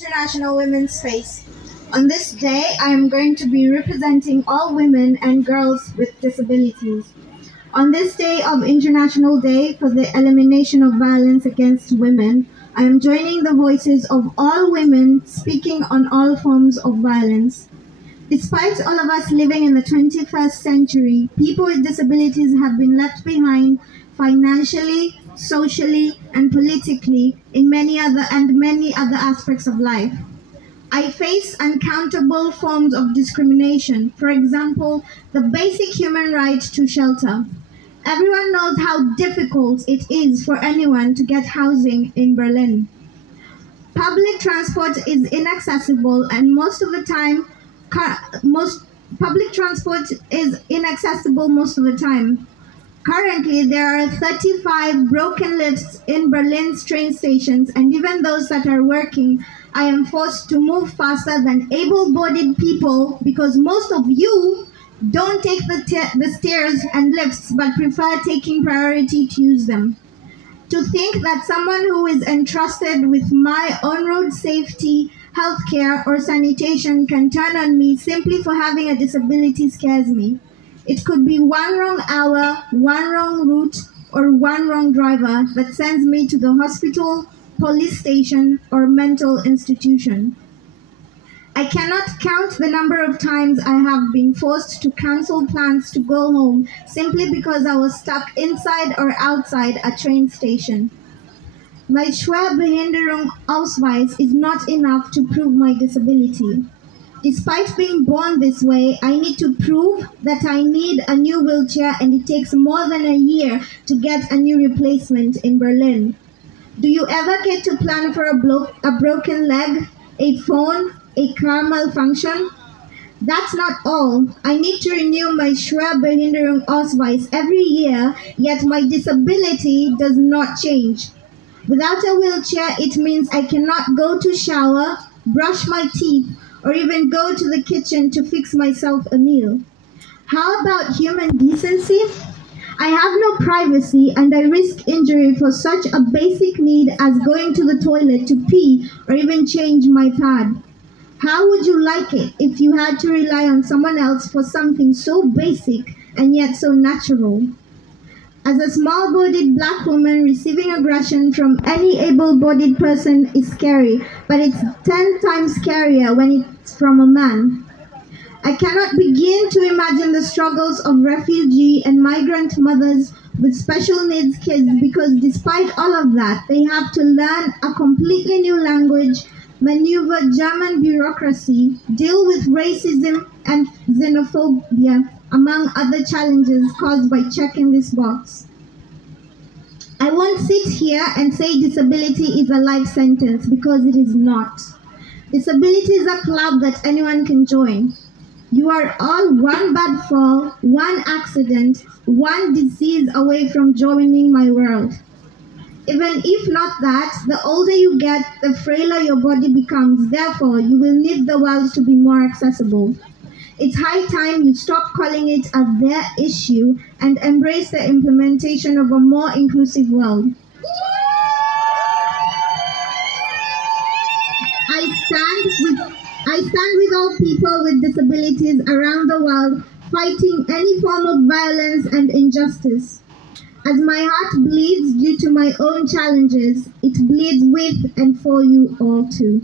International Women's Face. On this day, I am going to be representing all women and girls with disabilities. On this day of International Day for the Elimination of Violence against Women, I am joining the voices of all women speaking on all forms of violence. Despite all of us living in the 21st century, people with disabilities have been left behind financially, socially, and politically in many other aspects of life. I face uncountable forms of discrimination, for example, the basic human right to shelter. Everyone knows how difficult it is for anyone to get housing in Berlin. Public transport is inaccessible, and public transport is inaccessible most of the time. Currently, there are 35 broken lifts in Berlin's train stations, and even those that are working, I am forced to move faster than able-bodied people because most of you don't take the stairs and lifts but prefer taking priority to use them. To think that someone who is entrusted with my on-road safety, healthcare, or sanitation can turn on me simply for having a disability scares me. It could be one wrong hour, one wrong route, or one wrong driver that sends me to the hospital, police station, or mental institution. I cannot count the number of times I have been forced to cancel plans to go home simply because I was stuck inside or outside a train station. My Schwerbehinderungsausweis is not enough to prove my disability. Despite being born this way, I need to prove that I need a new wheelchair, and it takes more than a year to get a new replacement in Berlin. Do you ever get to plan for a broken leg, a phone, a car malfunction? That's not all. I need to renew my Schwerbehinderungsausweis every year, yet my disability does not change. Without a wheelchair, it means I cannot go to shower, brush my teeth, or even go to the kitchen to fix myself a meal. How about human decency? I have no privacy and I risk injury for such a basic need as going to the toilet to pee or even change my pad. How would you like it if you had to rely on someone else for something so basic and yet so natural? As a small-bodied black woman, receiving aggression from any able-bodied person is scary, but it's 10 times scarier when it's from a man. I cannot begin to imagine the struggles of refugee and migrant mothers with special needs kids because despite all of that, they have to learn a completely new language, maneuver German bureaucracy, deal with racism and xenophobia, among other challenges caused by checking this box. I won't sit here and say disability is a life sentence because it is not. Disability is a club that anyone can join. You are all one bad fall, one accident, one disease away from joining my world. Even if not that, the older you get, the frailer your body becomes. Therefore, you will need the world to be more accessible. It's high time you stop calling it a their issue and embrace the implementation of a more inclusive world. I stand with all people with disabilities around the world fighting any form of violence and injustice. As my heart bleeds due to my own challenges, it bleeds with and for you all too.